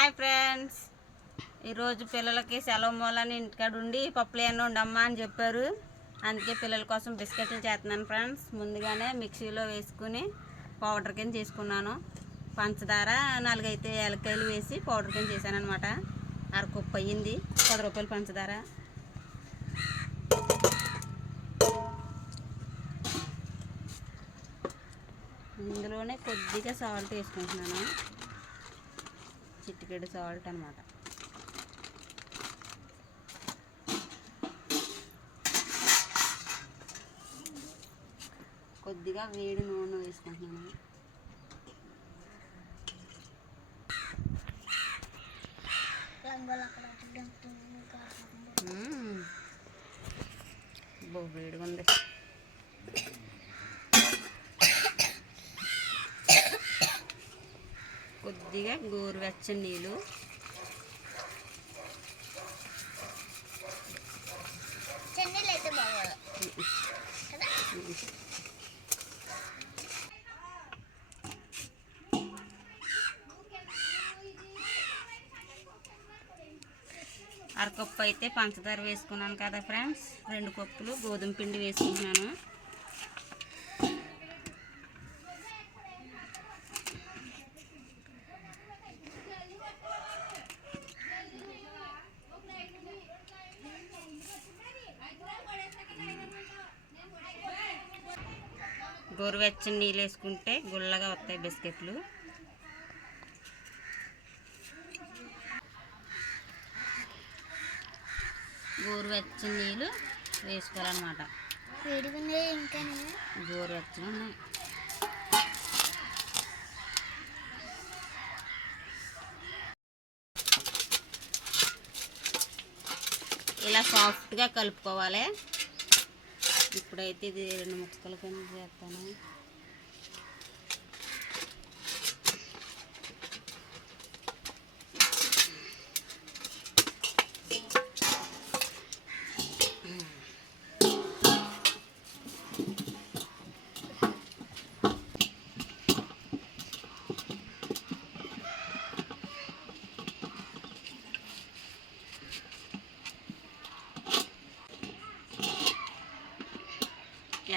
Hi friends, ఈరోజు పిల్లలకి సెలవు మూలని ఇంటికాడ ఉండి పప్పులు ఏమన్నా ఉండమ్మా అని చెప్పారు. అందుకే పిల్లల కోసం బిస్కెట్లు చేస్తున్నాను ఫ్రెండ్స్. ముందుగానే మిక్సీలో వేసుకుని పౌడర్ కింద చేసుకున్నాను. పంచదార 4 ఏలక్కాయలు వేసి పౌడర్ కింద చేశాను అనమాట. అరకప్పు అయ్యింది. 10 రూపాయలు పంచదార. ఇందులోనే కొద్దిగా సాల్ట్ వేసుకుంటున్నాను, చిటికెడు సాల్ట్ అనమాట. కొద్దిగా వేడి నూనె వేసుకుంటున్నాను. వేడిగా ఉంది. కొద్దిగా గోరువెచ్చని నీళ్ళు, అరకప్పు అయితే పంచదార వేసుకున్నాను కదా ఫ్రెండ్స్. 2 కప్పులు గోధుమ పిండి వేసుకుంటున్నాను. గోరువెచ్చని నీళ్ళు వేసుకుంటే గుల్లగా వస్తాయి బిస్కెట్లు. గోరువెచ్చని నీళ్ళు వేసుకోవాలన్నమాట. గోరువెచ్చని ఉన్నాయి. ఇలా సాఫ్ట్గా కలుపుకోవాలి. ఇప్పుడైతే ఇది 2 ముక్కల కింద చేస్తాను.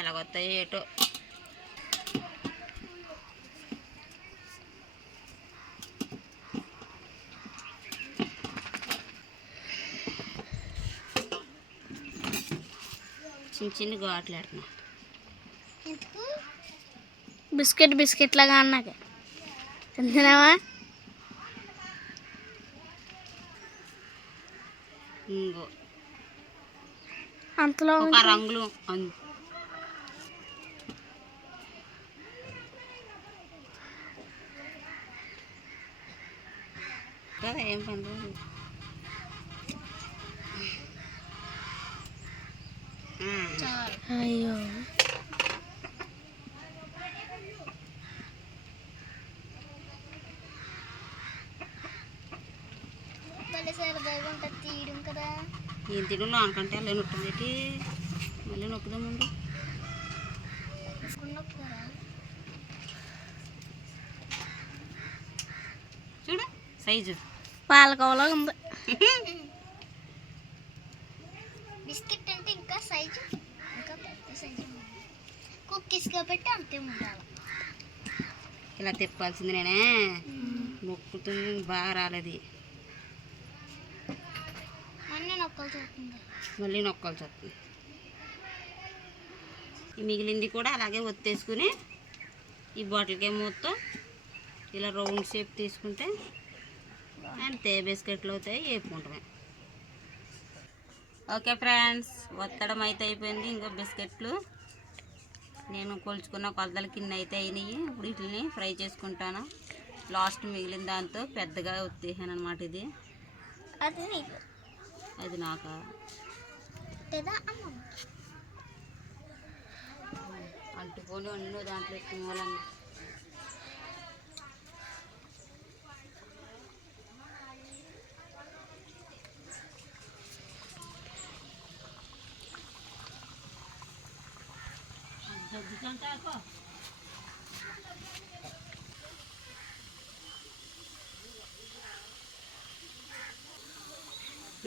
ఎలాగొస్తాయి ఏటో. చిన్న ఘాట్లు ఆడుతున్నా. బిస్కెట్ లాగా అన్నాక తింటున్నావా? ఇంకో అంతలో ఒక రంగులు ఏం పని. అయ్యో, తీయడం కదా. ఏం తినలో అనుకుంటే అలా నొట్టింది. మళ్ళీ నొక్కుదామండి. చూడు సైజు పాలకోవలో ఉంది. బిస్కెట్ అంటే ఇంకా సైజు, ఇంకా పెద్ద సైజు. కుక్కీస్ కాబట్టి అంతే ఉండాలి. ఇలా తిప్పాల్సింది. నేనే నొక్కుతుంది, బాగా రాలేదు. మళ్ళీ నొక్కాల్సి వస్తుంది. ఈ మిగిలింది కూడా అలాగే ఒత్తేసుకుని ఈ బాటిల్కి మొత్తం ఇలా రౌండ్ షేప్ తీసుకుంటే అంతే బిస్కెట్లు అవుతాయి. వేపుకుంటామే. ఓకే ఫ్రెండ్స్, ఒత్తడం అయితే అయిపోయింది. ఇంకో బిస్కెట్లు నేను కొలుచుకున్న కొలతల కింద అయితే అయినాయి. ఇప్పుడు వీటిని ఫ్రై చేసుకుంటాను. లాస్ట్ మిగిలిన దాంతో పెద్దగా ఒత్తేసాను అనమాట. ఇది అది నాకా అంటుకొని అన్నీ దాంట్లో ఎక్కువాలన్నా.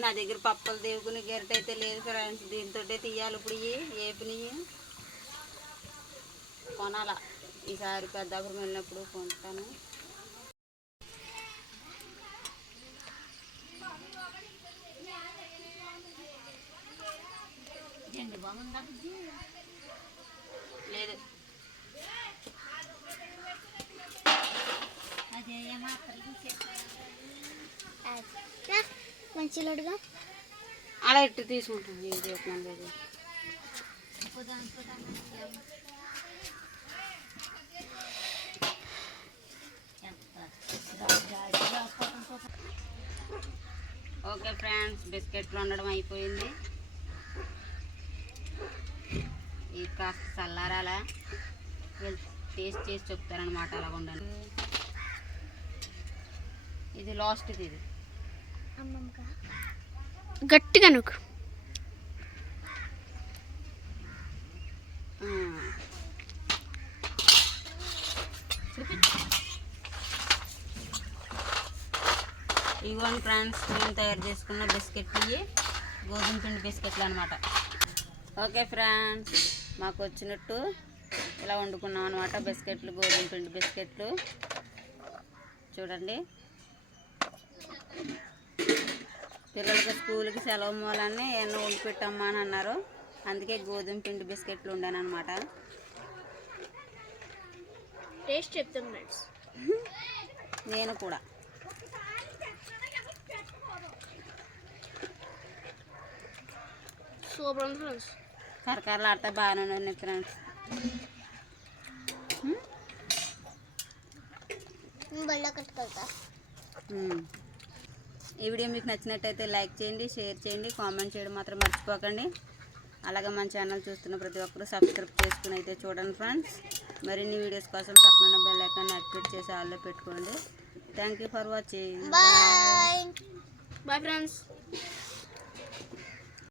నా దగ్గర పప్పులు దేవుకుని గెరట అయితే లేదు ఫ్రెండ్స్. దీంతో తీయాలి ఇప్పుడు ఏపినవి కొనాలా. ఈసారి పెద్దాపురం వెళ్ళినప్పుడు కొంటాను. లేదు మంచిగా అలా ఇట్టు తీసుకుంటాను. ఏం చెప్తున్నాను లేదు. ఓకే ఫ్రెండ్స్, బిస్కెట్లు వండడం అయిపోయింది. ఇది కాస్త చల్లారాలా టేస్ట్ చేసి చెప్తారనమాట. అలా ఉండండి. ఇది లాస్ట్ ఇది గట్టిగా నువ్వు ఇవన్నీ ఫ్రెండ్స్ మేము తయారు చేసుకున్న బిస్కెట్లు, గోధుమ పిండి బిస్కెట్లు అనమాట. ఓకే ఫ్రెండ్స్, మాకు వచ్చినట్టు ఇలా వండుకున్నాం అనమాట. బిస్కెట్లు, గోధుమ పిండి బిస్కెట్లు చూడండి. పిల్లలకి స్కూల్కి సెలవు మూలాన్ని ఏమన్నా వండి పెట్టమ్మా అని అన్నారు. అందుకే గోధుమ పిండి బిస్కెట్లు ఉండాను అనమాట. టేస్ట్ చెప్తాం ఫ్రెండ్స్. నేను కూడా సూపర్ ఉంది ఫ్రెండ్స్. కరకరలు ఆడితే బాగానే ఉన్నాయి ఫ్రెండ్స్. బళ్ళ కట్టుకెళ్తా. ఈ వీడియో మీకు నచ్చినట్టయితే లైక్ చేయండి, షేర్ చేయండి, కామెంట్ చేయడం మాత్రం మర్చిపోకండి. అలాగే మన ఛానల్ చూస్తున్న ప్రతి ఒక్కరూ సబ్స్క్రైబ్ చేసుకుని అయితే చూడండి ఫ్రెండ్స్. మరిన్ని వీడియోస్ కోసం పక్కన బెల్ ఐకాన్ యాక్టివేట్ చేసి ఆల్లో పెట్టుకోండి. Thank you for watching. Bye bye friends.